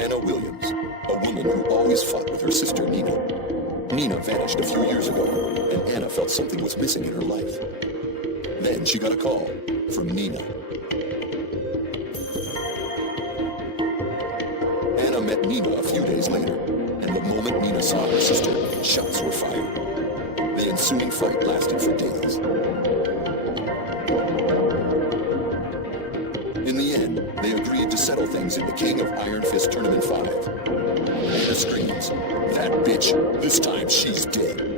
Anna Williams, a woman who always fought with her sister Nina. Nina vanished a few years ago, and Anna felt something was missing in her life. Then she got a call from Nina. Anna met Nina a few days later, and the moment Nina saw her sister, shots were fired. The ensuing fight lasted for days. In the end, they agreed to settle things in the King of Iron Fist Tournament 5. Anna screams, "That bitch, this time she's dead."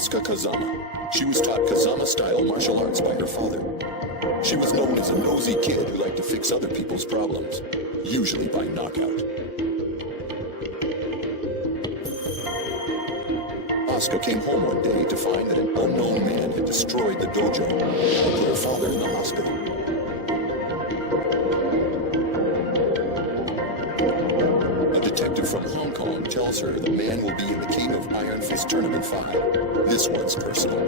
Asuka Kazama. She was taught Kazama-style martial arts by her father. She was known as a nosy kid who liked to fix other people's problems, usually by knockout. Asuka came home one day to find that an unknown man had destroyed the dojo and put her father in the hospital. A detective from Hong Kong tells her the man will be in the King of Iron Fist Tournament 5. This one's personal.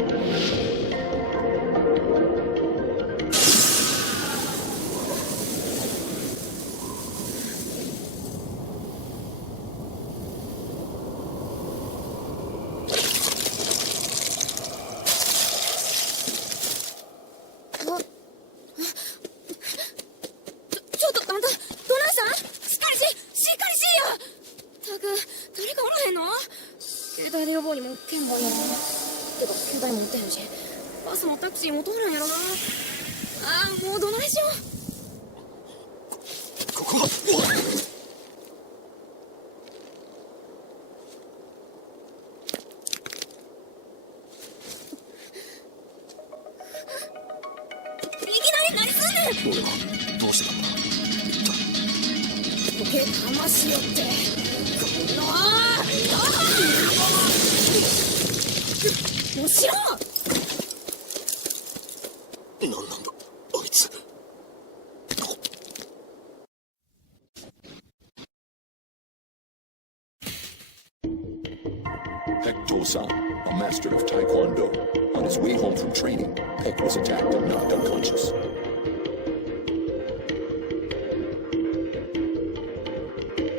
A master of Taekwondo. On his way home from training, Peck was attacked and knocked unconscious.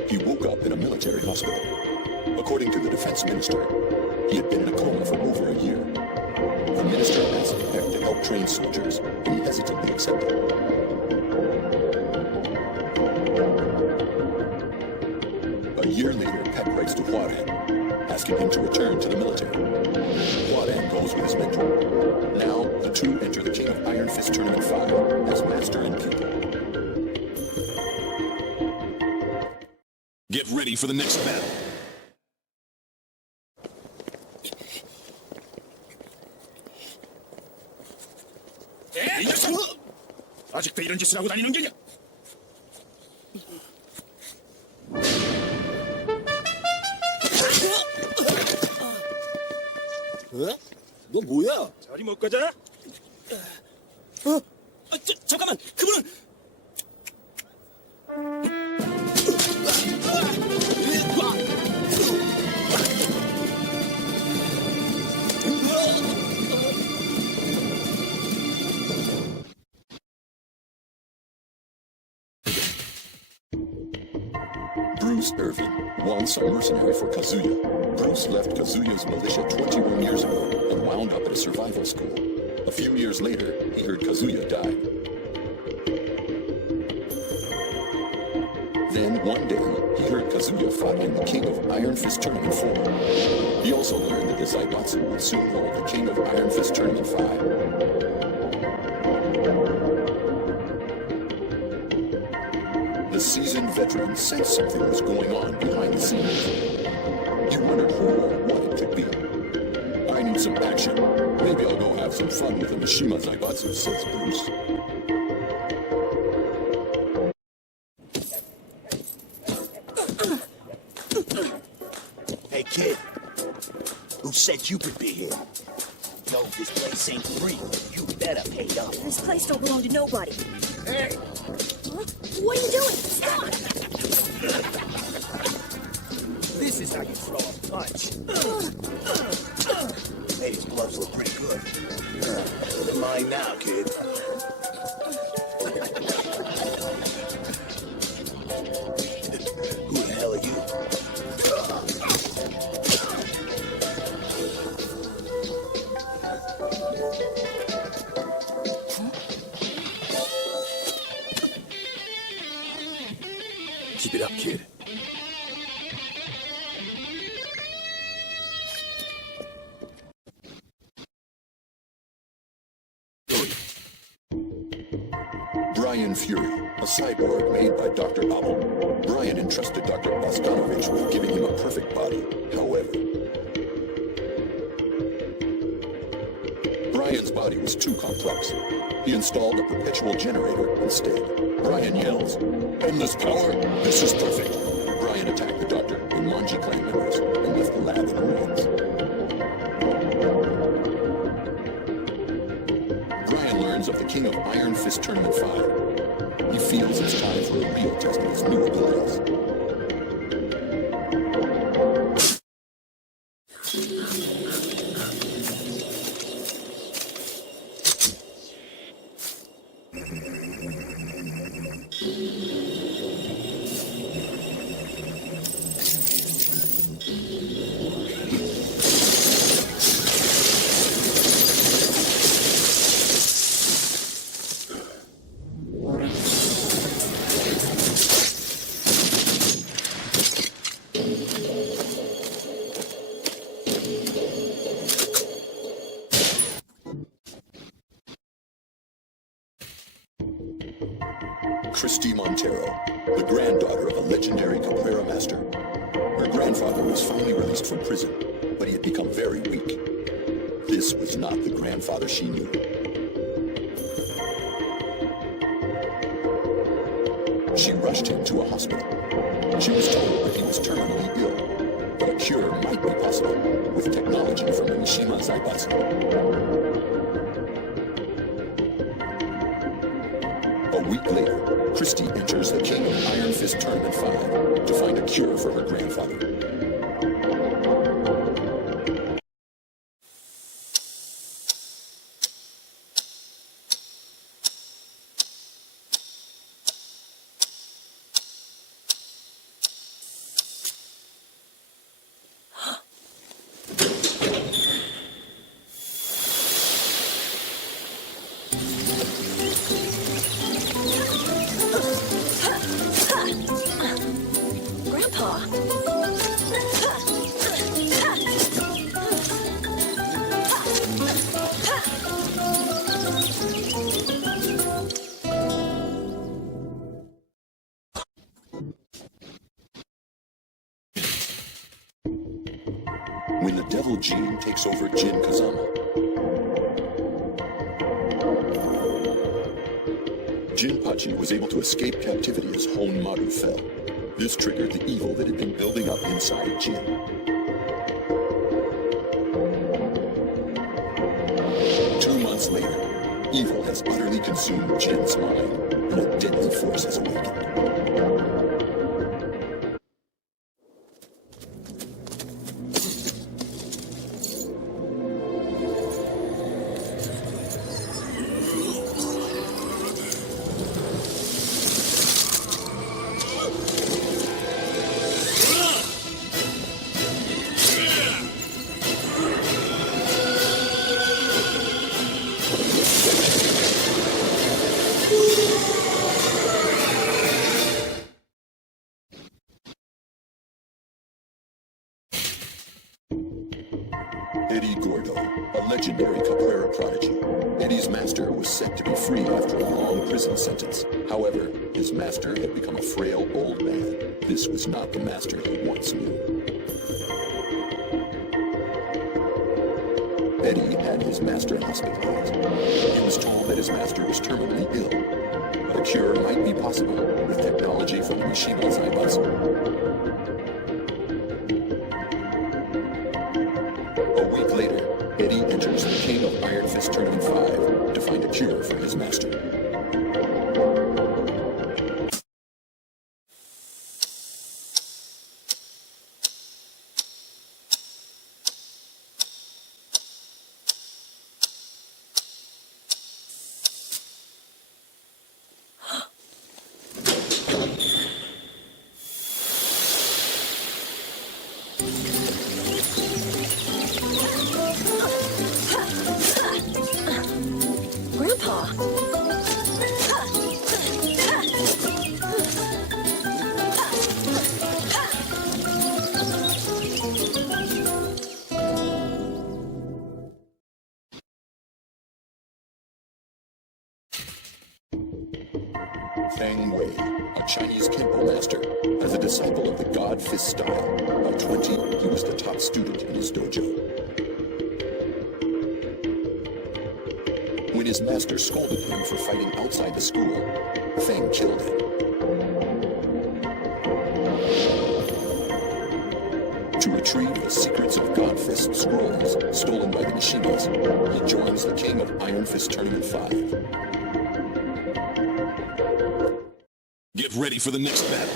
He woke up in a military hospital. According to the defense minister, he had been in a coma for over a year. The minister asked Peck to help train soldiers, and he hesitantly accepted. A year later, Peck writes to Huaren, asking him to return to the military. Huaren goes with his mentor. Now, the two enter the King of Iron Fist Tournament 5 as master and pupil. Get ready for the next battle. 이 녀석! 아직도 이런 짓을 하고 다니는 게냐? 어? 너 뭐야? 저리 못 가자. 잠깐만, 그분은 Bruce Irvin, once a mercenary for Kazuya. Bruce left Kazuya's militia 21 years ago and wound up at a survival school. A few years later, he heard Kazuya died. Then one day, he heard Kazuya fought in the King of Iron Fist Tournament 4. He also learned that the Zaibatsu would soon hold the King of Iron Fist Tournament 5. The seasoned veteran sensed something was going on behind the scenes. He wondered who or what it could be. I need some action. Maybe I'll go have some fun with the Mishima Zaibatsu, says Bruce. Hey, kid. Who said you could be here? No, this place ain't free. You better pay up. This place don't belong to nobody. Hey! Huh? What are you doing? Stop! This is how you throw a punch. Hey, these gloves look pretty good. They're mine now, kid. Who the hell are you? Keep it up, kid. Brian Fury, a cyborg made by Dr. Abel. Brian entrusted Dr. Bostanovich with giving him a perfect body. However, Brian's body was too complex. He installed a perpetual generator instead. Brian yells, "Endless power? This is perfect!" Brian attacked the doctor and Manji clan members and left the lab in ruins. Brian learns of the King of Iron Fist Tournament 5. He feels it's time for a real test of his new abilities. Christy Montero, the granddaughter of a legendary capoeira master. Her grandfather was finally released from prison, but he had become very weak. This was not the grandfather she knew. She rushed him to a hospital. She was told that he was terminally ill, but a cure might be possible with technology from the Mishima Zaibatsu. A week later, Christy enters the King of Iron Fist Tournament 5 to find a cure for her grandfather. Grandpa! When the devil gene takes over Jin Kazama, Jinpachi was able to escape captivity as Honmaru fell. This triggered the evil that had been building up inside Jin. 2 months later, evil has utterly consumed Jin's mind, and a deadly force has awakened. Gordo, a legendary capoeira prodigy. Eddie's master was set to be free after a long prison sentence. However, his master had become a frail old man. This was not the master he once knew. Eddie had his master hospitalized. He was told that his master was terminally ill, but a cure might be possible with technology from the Mishima Zaibatsu. A week later, Eddie enters the King of Iron Fist Tournament 5 to find a cure for his master. Grandpa. Fang Wei, a Chinese Kempo master, as a disciple of the God Fist style. By 20, he was the top student in his dojo. When his master scolded him for fighting outside the school, Fang killed him. To retrieve the secrets of God Fist scrolls stolen by the Mishimas, he joins the King of Iron Fist Tournament 5. Get ready for the next battle.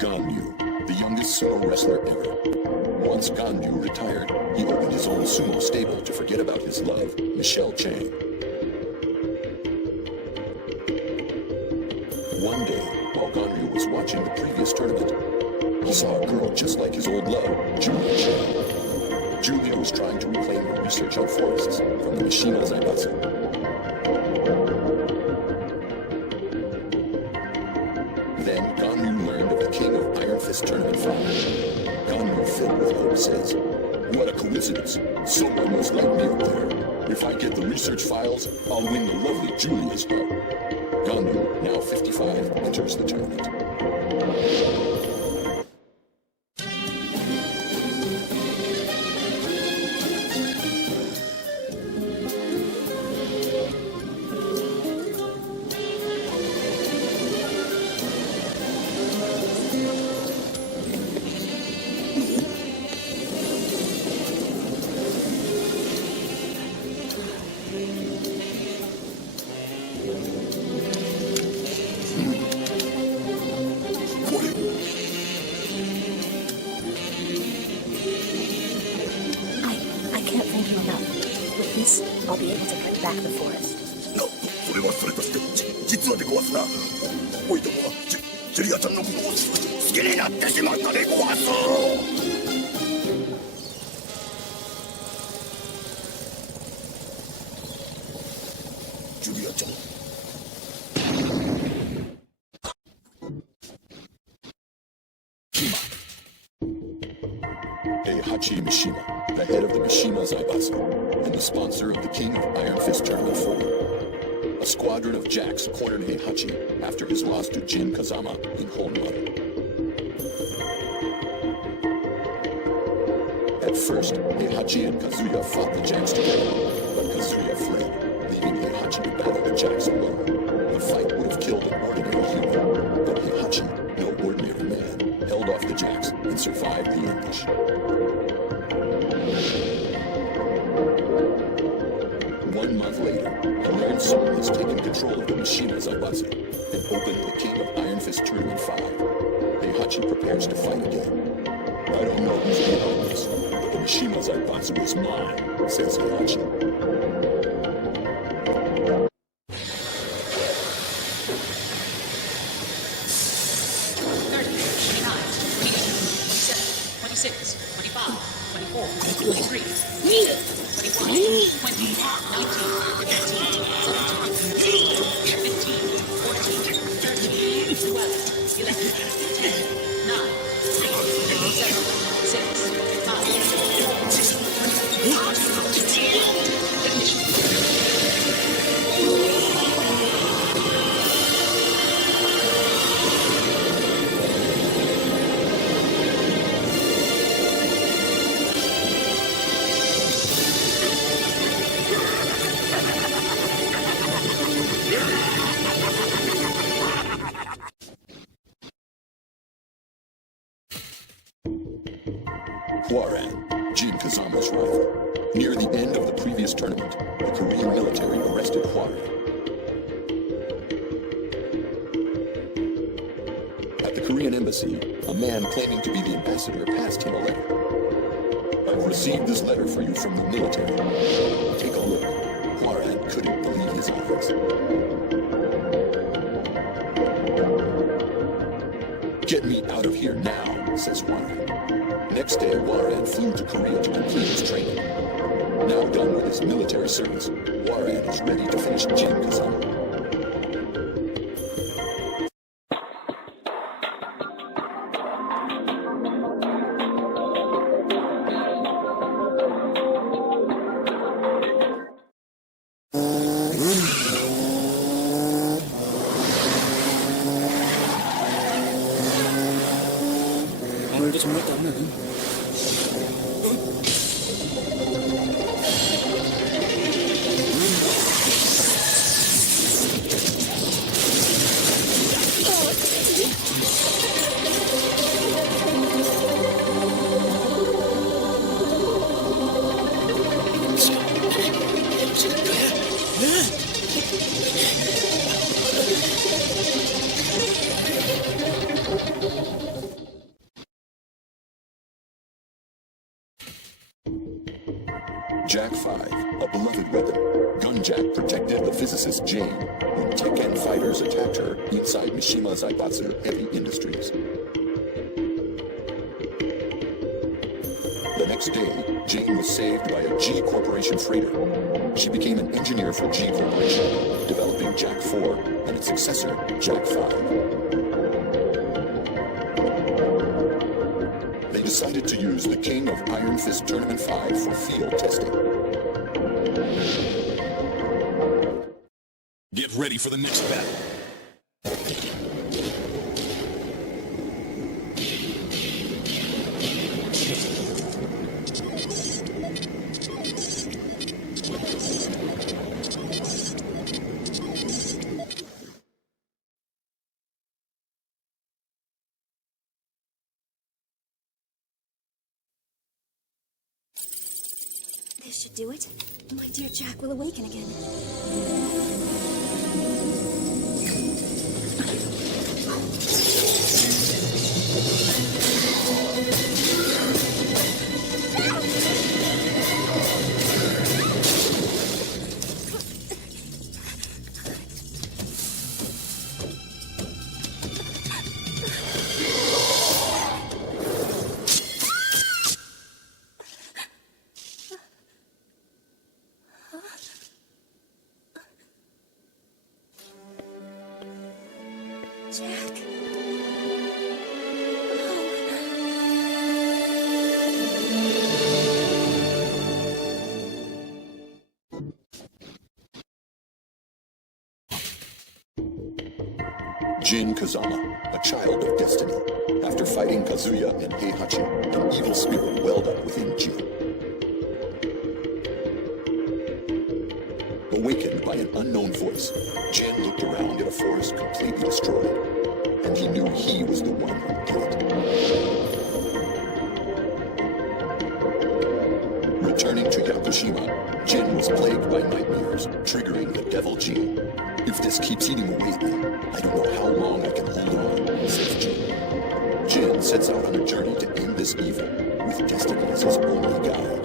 Ganyu, the youngest sumo wrestler ever. Once Ganyu retired, he opened his own sumo stable to forget about his love, Michelle Chang. One day, while Ganyu was watching the previous tournament, he saw a girl just like his old love, Julia Chang. Julia was trying to reclaim her research on forests from the Mishima Zaibatsu. Then Ganyu learned of the King of Iron Fist Tournament 5. Ganyu, filled with hope, says, "What a coincidence. Someone must like me up there. If I get the research files, I'll win the lovely Julia's heart." Ganyu, now 55, enters the tournament. I can't thank you enough. With this, I'll be able to cut back the forest. それはそれとして実はでごわすなおいともはジュリアちゃんのことを好きになってしまったでごわすジュリアちゃんHeihachi Mishima, the head of the Mishima Zaibatsu, and the sponsor of the King of Iron Fist Tournament 4. A squadron of jacks cornered Heihachi after his loss to Jin Kazama in Honmaru. At first, Heihachi and Kazuya fought the jacks together, but Kazuya fled, leaving Heihachi to battle the jacks alone. The fight would have killed an ordinary human, but Heihachi, no ordinary man, held off the Jacks and survive the ambush. 1 month later, a learned soul has taken control of the Mishima Zaibatsu and opened the King of Iron Fist Tournament 5. Heihachi prepares to fight again. I don't know who's in on this, but the Mishima Zaibatsu is mine, says Heihachi. Hwoarang, Jin Kazama's rival. Near the end of the previous tournament, the Korean military arrested Hwoarang. At the Korean embassy, a man claiming to be the ambassador passed him a letter. I've received this letter for you from the military. Take a look. Hwoarang couldn't believe his eyes. Get me out of here now, says Hwoarang. Next day, Hwoarang flew to Korea to complete his training. Now done with his military service, Hwoarang is ready to finish Jin Kazama. 오늘도 정말 땀나네. Jack 5, a beloved weapon. Gunjack protected the physicist Jane when Tekken fighters attacked her inside Mishima Zaibatsu Heavy Industries. The next day, Jane was saved by a G Corporation freighter. She became an engineer for G Corporation, developing Jack 4 and its successor, Jack 5. They decided to use the King of Iron Fist Tournament 5 for field testing. Get ready for the next battle. This should do it. My dear Jack will awaken again. Jack. Jin Kazama, a child of destiny. After fighting Kazuya and Heihachi, an evil spirit welled up within Jin. Awakened by an unknown voice, Jin looked around at a forest completely destroyed, and he knew he was the one who did it. Returning to Yakushima, Jin was plagued by nightmares, triggering the devil gene. If this keeps eating away at me, I don't know how long I can hold on, says Jin. Jin sets out on a journey to end this evil, with destiny as his only guide.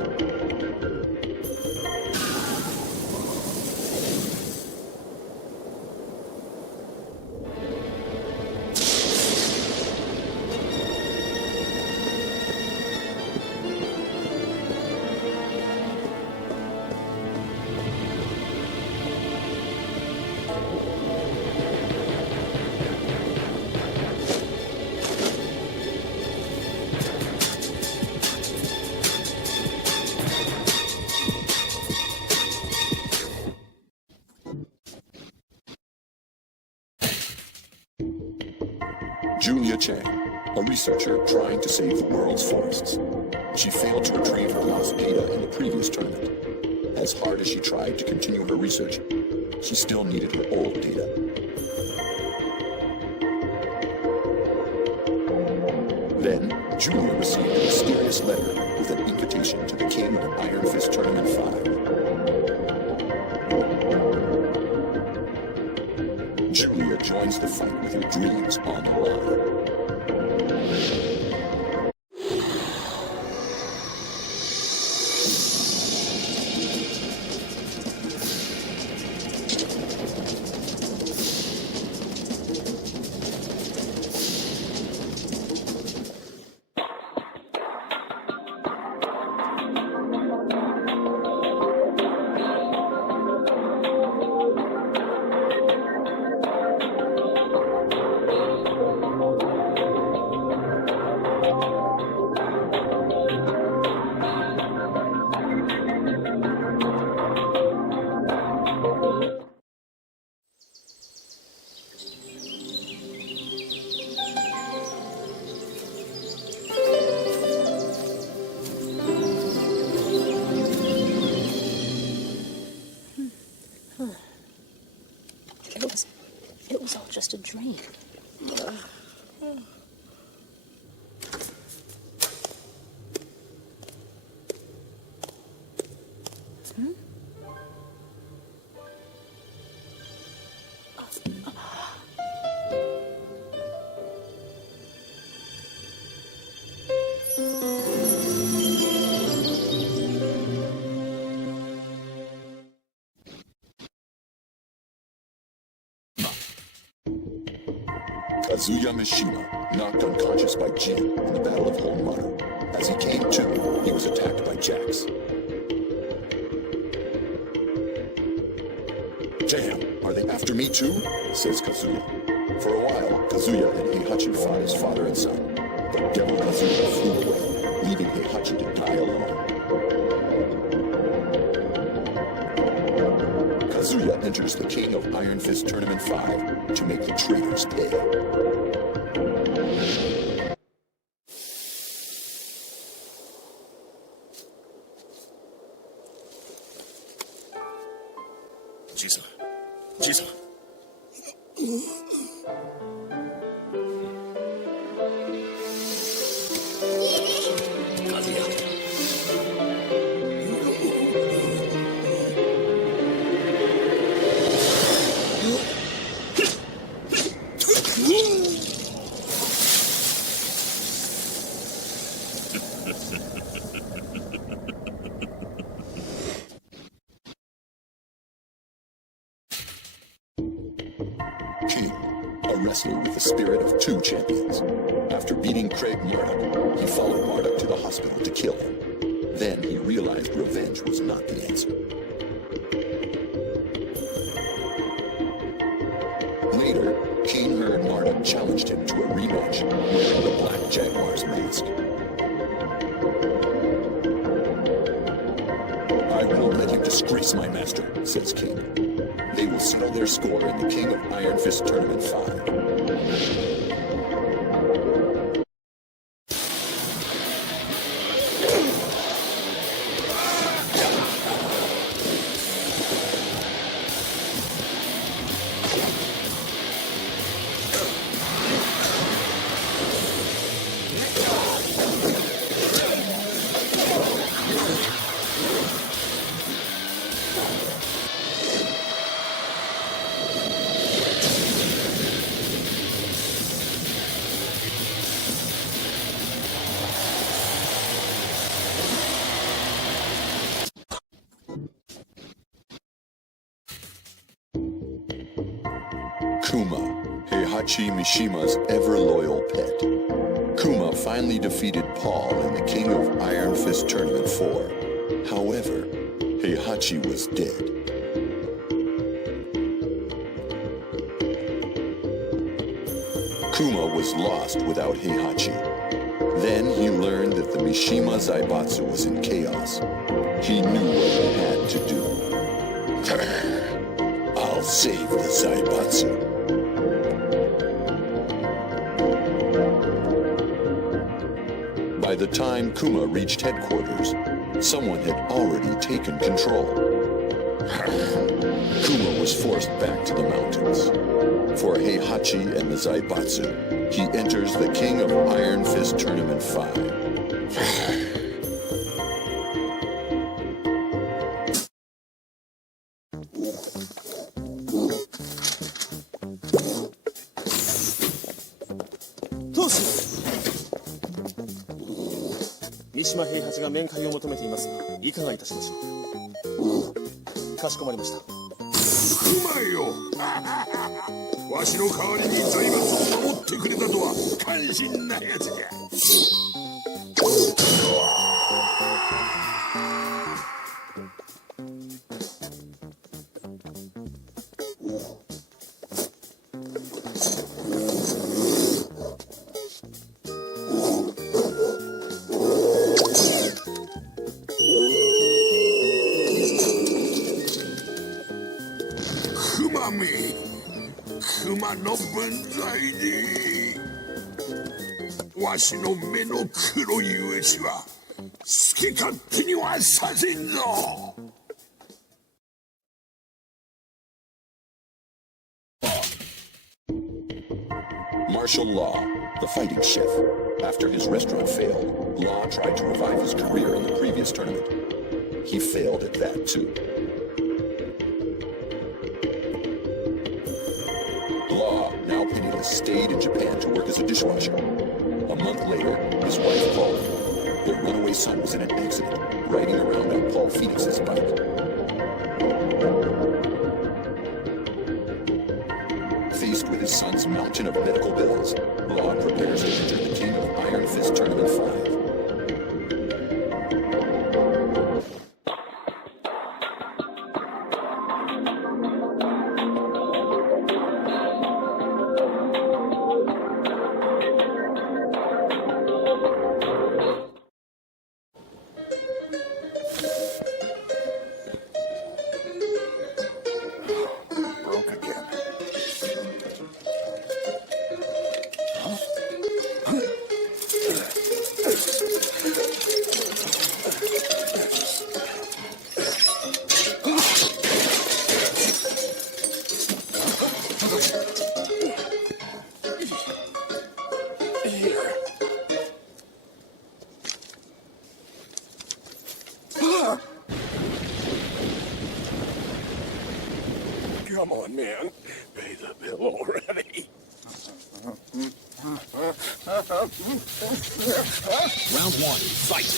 Julia Chang, a researcher trying to save the world's forests. She failed to retrieve her lost data in the previous tournament. As hard as she tried to continue her research, she still needed her old data. Then, Julia received a mysterious letter with an invitation to the King of Iron Fist Tournament 5. Julia joins the fight with her dreams on the line. It was all just a dream. Kazuya Mishima, knocked unconscious by Jin in the Battle of Honmaru. As he came to, he was attacked by Jax. Damn, are they after me too? Says Kazuya. For a while, Kazuya and Heihachi fought as father and son, but Devil Kazuya flew away, leaving Heihachi to die alone. Kazuya enters the King of Iron Fist Tournament 5 to make the traitors pay. Ji-san. King, a wrestler with the spirit of two champions. After beating Craig Marduk, he followed Marduk to the hospital to kill him. Then he realized revenge was not the answer. Later, King heard Marduk challenged him to a rematch wearing the Black Jaguar's mask. I won't let you disgrace my master, says King. They will settle their score in the King of Iron Fist Tournament 5. Kuma, Heihachi Mishima's ever-loyal pet. Kuma finally defeated Paul in the King of Iron Fist Tournament 4. However, Heihachi was dead. Kuma was lost without Heihachi. Then he learned that the Mishima Zaibatsu was in chaos. He knew what he had to do. I'll save the Zaibatsu. By the time Kuma reached headquarters, someone had already taken control. Kuma was forced back to the mountains. For Heihachi and the Zaibatsu, he enters the King of Iron Fist Tournament 5.三島平八が面会を求めていますが、いかがいたしましょう。かしこまりました。うまいよわしの代わりに財閥を守ってくれたとは感心なやつじゃ。熊の分際でわしの目の黒い上地は好き勝手にはさせんぞ。Martial Law, the fighting chef. After his restaurant failed, Law tried to revive his career in the previous tournament. He failed at that too. Law, now penniless, stayed in Japan to work as a dishwasher. A month later, his wife called him. Their runaway son was in an accident, riding around on Paul Phoenix's bike. Faced with his son's mountain of medical bills, Law prepares to enter the King of Iron Fist Tournament 5. Broke again. Come on, man. Pay the bill already. Round one, fight.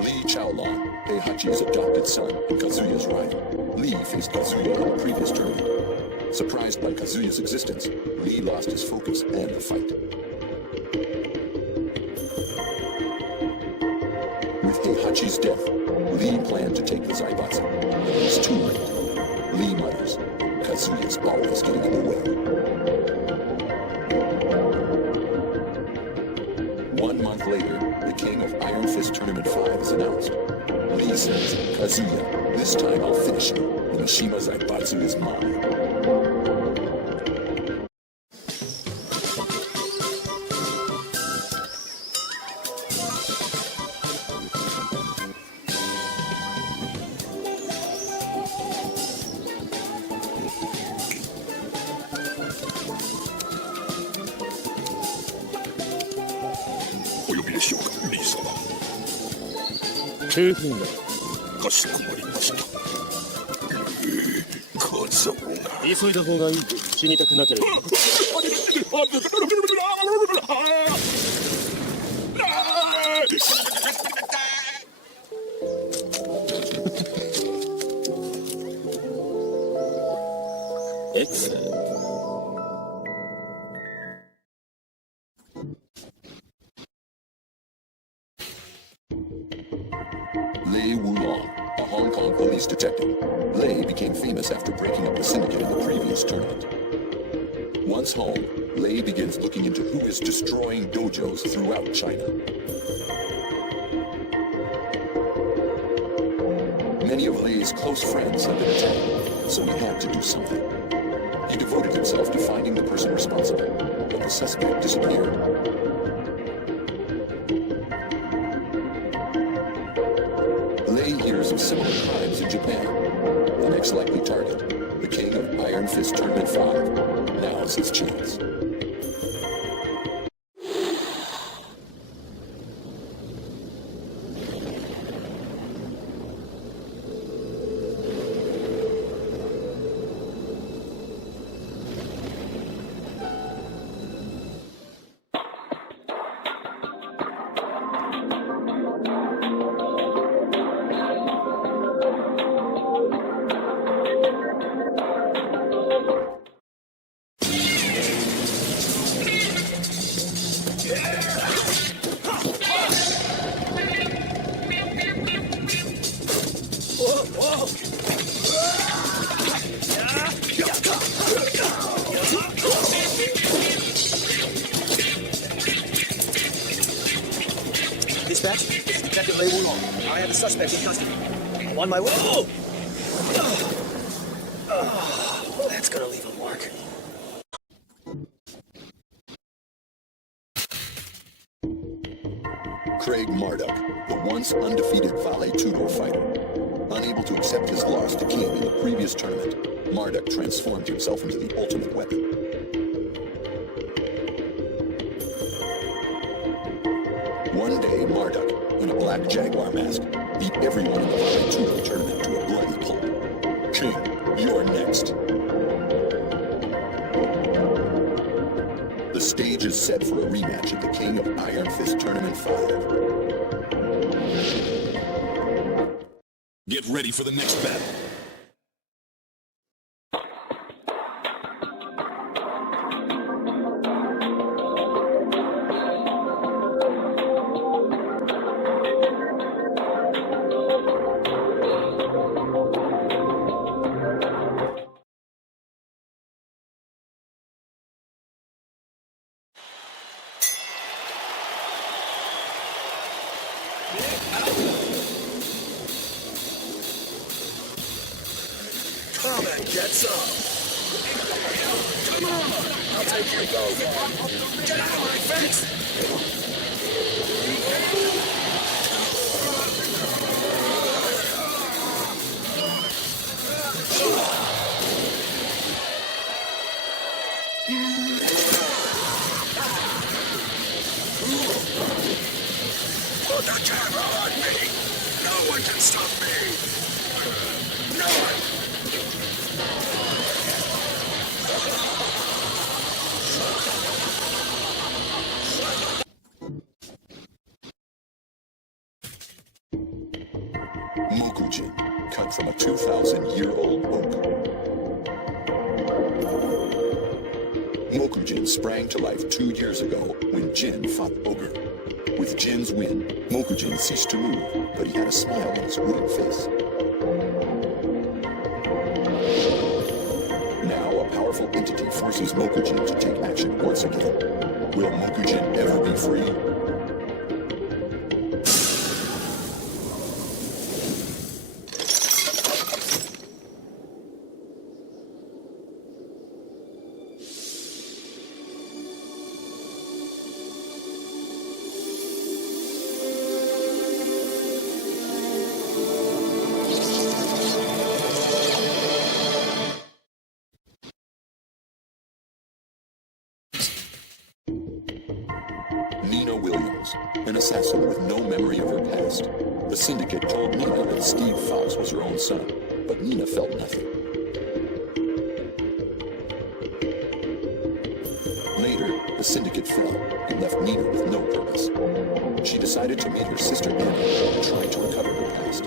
Lee Chaolong, Heihachi's adopted son and Kazuya's rival. Lee faced Kazuya in the previous tournament. Surprised by Kazuya's existence, Lee lost his focus and the fight. With Heihachi's death, Lee planned to take the Zaibatsu, but it was too late. Lee mutters, Kazuya's always getting in the way. 1 month later, the King of Iron Fist Tournament 5 is announced. Lee says, Kazuya, this time I'll finish you. The Mishima Zaibatsu is mine.お呼びでしょうか、リー様。9分だ。かしこまりました。かそこが急いだ方がいい。死にたくなければ。Excellent. Lei Wulong, a Hong Kong police detective. Lei became famous after breaking up the syndicate in the previous tournament. Once home, Lei begins looking into who is destroying dojos throughout China. Many of Lei's close friends have been attacked, so he had to do something. He devoted himself to finding the person responsible, but the suspect disappeared. Lei hears of similar crimes in Japan. The next likely target, the king of Iron Fist Tournament 5, now's his chance. Dispatch, this is Detective Lei Wulong. I have the suspect in custody. I'm on my way. Oh, that's gonna leave a mark. Craig Marduk, the once undefeated Vale Tudo fighter. Unable to accept his loss to King in the previous tournament, Marduk transformed himself into the ultimate weapon. One day, Marduk, in a black jaguar mask, beat everyone in the Vale Tudo tournament to a bloody pulp. King, you're next. The stage is set for a rematch at the King of Iron Fist Tournament 5. Get ready for the next battle. Come and get some. Come on, I'll take you both. Get out of my face. Put the camera on me. No one can stop me. No one. Mokujin, cut from a 2,000-year-old oak. Mokujin sprang to life 2 years ago when Jin fought Ogre. With Jin's win, Mokujin ceased to move, but he had a smile on his wooden face. Now a powerful entity forces Mokujin to take action once again. Will Mokujin ever be free? Nina Williams, an assassin with no memory of her past. The syndicate told Nina that Steve Fox was her own son, but Nina felt nothing. syndicate fell and left Nina with no purpose. She decided to meet her sister Anna and try to recover her past.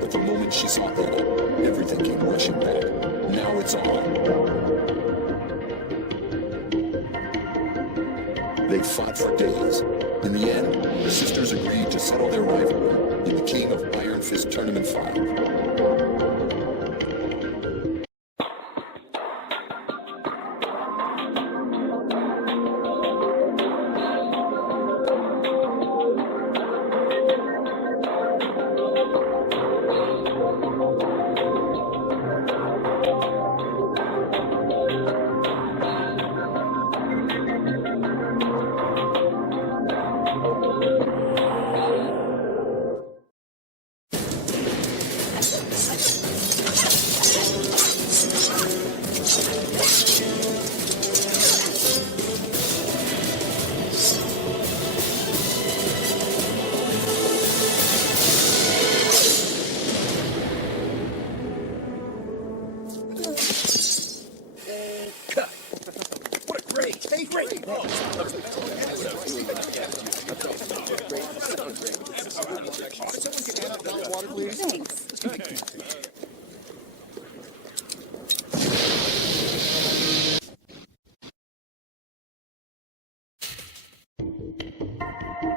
But the moment she saw Anna, everything came rushing back. Now it's on. They fought for days. In the end, the sisters agreed to settle their rivalry in the King of Iron Fist Tournament 5.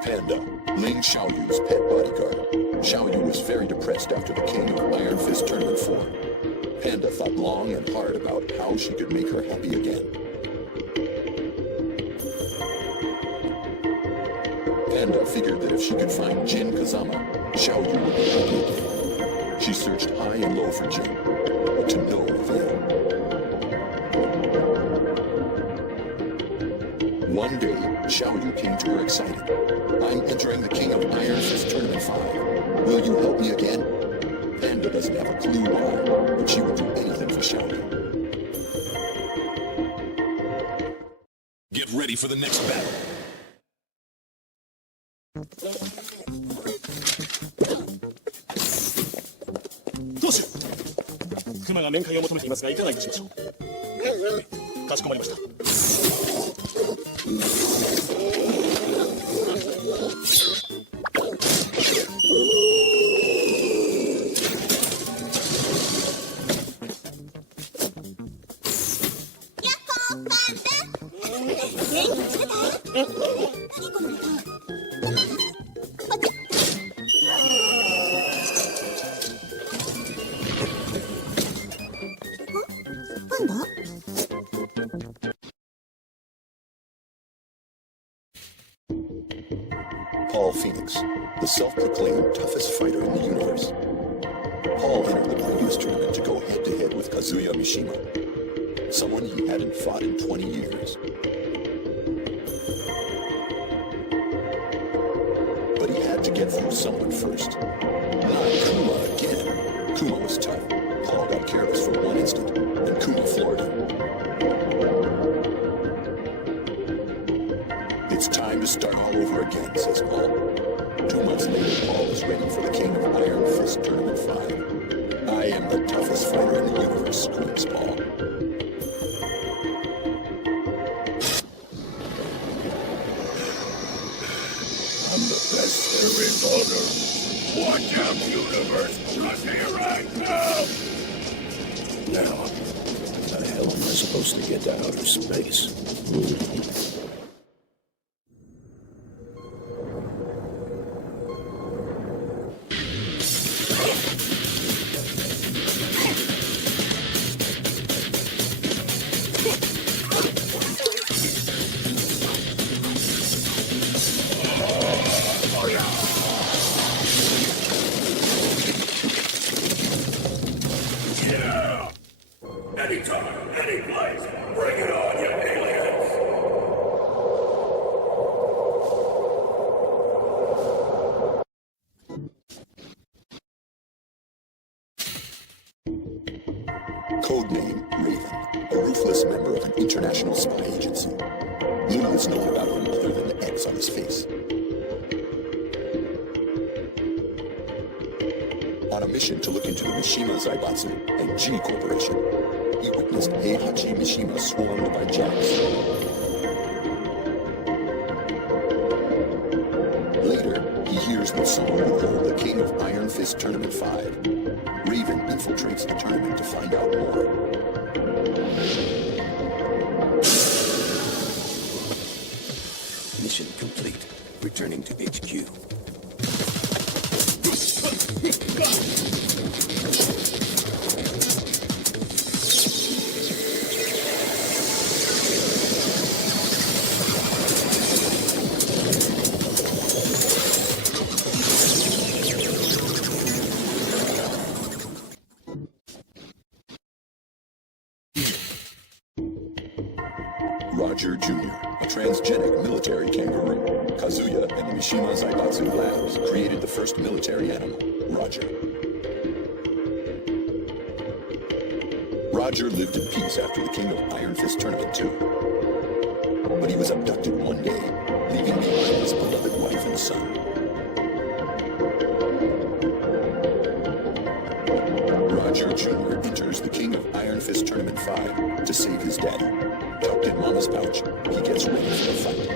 Panda, Ling Xiaoyu's pet bodyguard. Xiaoyu was very depressed after the King of Iron Fist Tournament 4. Panda thought long and hard about how she could make her happy again. Panda figured that if she could find Jin Kazama, Xiaoyu would be happy again. She searched high and low for Jin, but to no avail. One day, Xiaoyu came to her excited. I'm entering the King of Iron Fist Tournament 5. Will you help me again? Panda doesn't have a clue why, but she would do anything for Xiaoyu. Get ready for the next battle. 当主、熊が面会を求めていますがいかがいたしましょう。かしこまりました。Paul Phoenix, the self-proclaimed toughest fighter in the universe. Paul entered the previous tournament to go head-to-head with Kazuya Mishima, someone he hadn't fought in 20 years. But he had to get through someone first. Not Kuma again. Kuma was tough. Paul got careless for one instant, and Kuma floored him. It's time to start all over again, says Paul. 2 months later, Paul is ready for the King of Iron Fist Tournament 5. I am the toughest fighter in the universe, screams Paul. I'm the best there is on Earth. What damn universe plus here right now? Now, how the hell am I supposed to get to outer space? Yeah! Anytime, any place, bring it on, you aliens! Codename Raven, a ruthless member of an international spy agency. Little is known about him other than the X on his face. On a mission to look into the Mishima Zaibatsu and G Corporation, he witnessed Heihachi Mishima swarmed by Jacks. someone will hold the King of Iron Fist Tournament 5. Raven infiltrates the tournament to find out more. Mission complete. Returning to HQ. Roger Jr., a transgenic military kangaroo. Kazuya and the Mishima Zaibatsu labs created the first military animal, Roger. Roger lived in peace after the King of Iron Fist Tournament 2. But he was abducted one day, leaving behind his beloved wife and son. Roger Jr. enters the King of Iron Fist Tournament 5 to save his daddy. Tucked in Mama's pouch, he gets ready for the fight.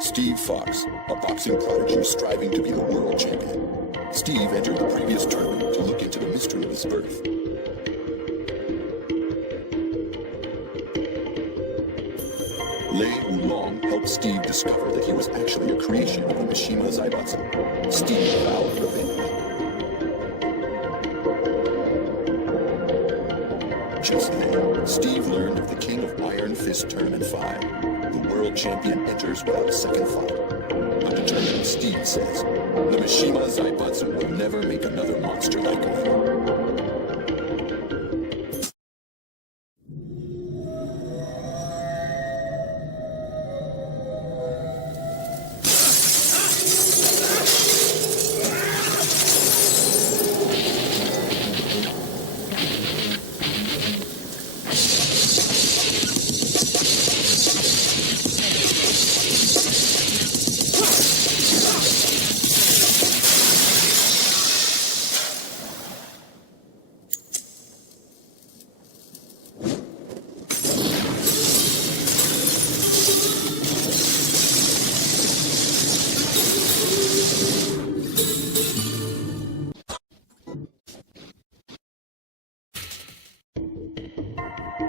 Steve Fox, a boxing prodigy striving to be the world champion. Steve entered the previous tournament to look into the mystery of his birth. Lei Oolong helped Steve discover that he was actually a creation of the Mishima Zaibatsu. Steve vowed revenge. Just then, Steve learned of the King of Iron Fist Tournament 5. The world champion enters without a second thought. A determined Steve says, the Mishima Zaibatsu will never make another monster like me.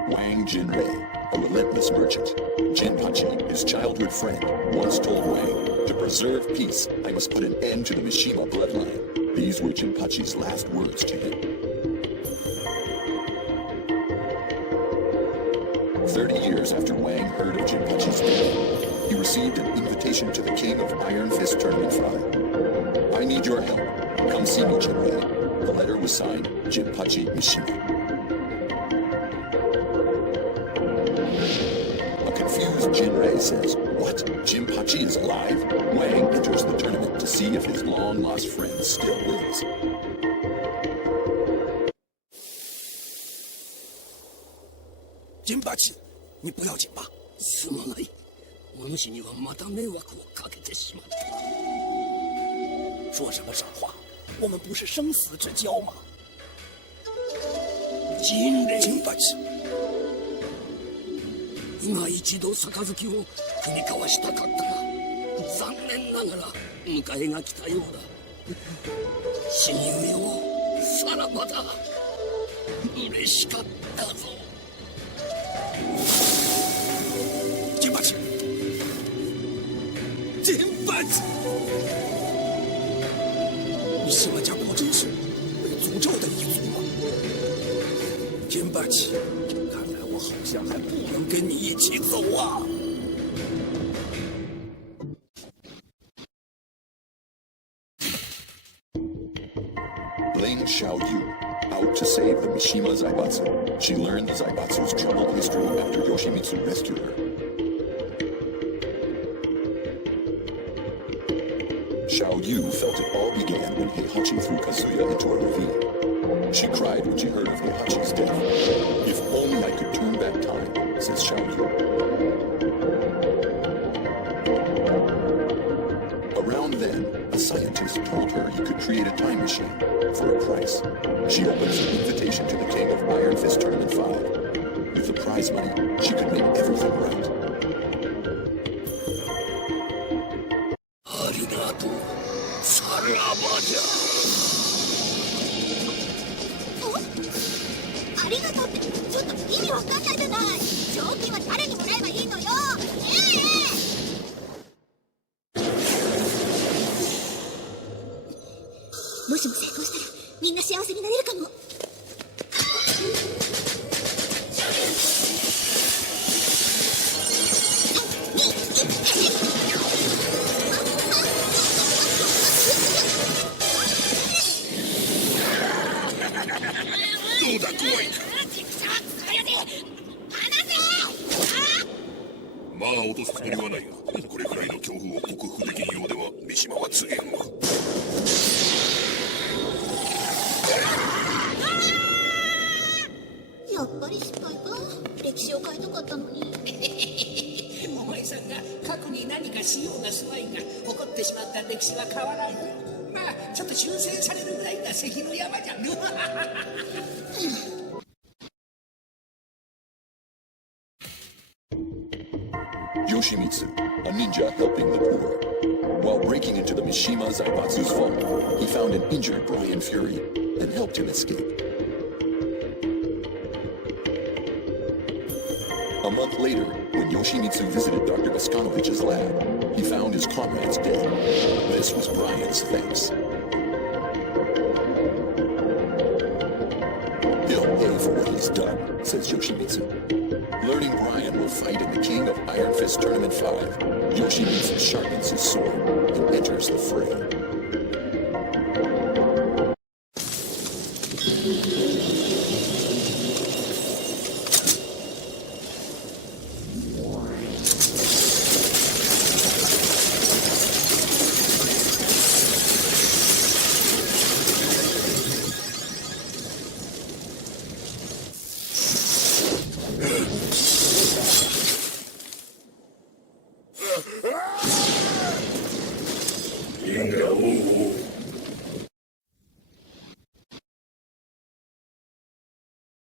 Wang Jinrei, a relentless merchant. Jinpachi, his childhood friend, once told Wang, to preserve peace, I must put an end to the Mishima bloodline. These were Jinpachi's last words to him. 30 years after Wang heard of Jinpachi's death, he received an invitation to the King of Iron Fist Tournament 5. I need your help. Come see me, Jinrei. The letter was signed, Jinpachi Mishima. Confused Jinrei says, what? Jinpachi is alive? Wang enters the tournament to see if his long-lost friend still lives. Jinpachi, 你不要紧吧？すまない。お主にはまた迷惑をかけてしまった。说什么傻话？我们不是生死之交吗？Jinpachi。今一度杯を踏み交わしたかったが残念ながら迎えが来たようだ親友よさらばだ嬉しかったぞJinpachi你西瓦家果真是被诅咒的一族吗Jinpachi看来我好像想还不能跟你一起走啊！ Bling Xiaoyu, out to save the Mishima Zaibatsu. She learned the Zaibatsu's troubled history after Yoshimitsu rescued her. Xiaoyu felt it all began when Heihachi threw Kazuya into a ravine. She cried when she heard of Heihachi's death. If only I could turn back time, says Xiaoyu. Around then, a scientist told her he could create a time machine for a price. She opens an invitation to the king of Iron Fist Tournament 5. With the prize money, she could make everything right. ありがとう。さらばじゃ。ありがとうってちょっと意味わかんないじゃない。賞金は誰にもらえばいいのよ。もしも成功したらみんな幸せになれるかも。どうだ怖いか。まあ落とすつもりはないが、これくらいの恐怖を克服できんようでは三島は告げんわ。やっぱり失敗か。歴史を変えたかったのに。お前さんが過去に何かしようがすまいが起こってしまった歴史は変わらん。まあちょっと修正されるぐらいが関の山じゃん。Yoshimitsu, a ninja helping the poor. While breaking into the Mishima Zaibatsu's vault, he found an injured Brian Fury and helped him escape. A month later, when Yoshimitsu visited Dr. Vaskanovich's lab, he found his comrades dead. This was Brian's thanks. He'll pay for what he's done, says Yoshimitsu. Learning Brian will fight in the King of Iron Fist Tournament 5, Yoshimitsu sharpens his sword and enters the fray.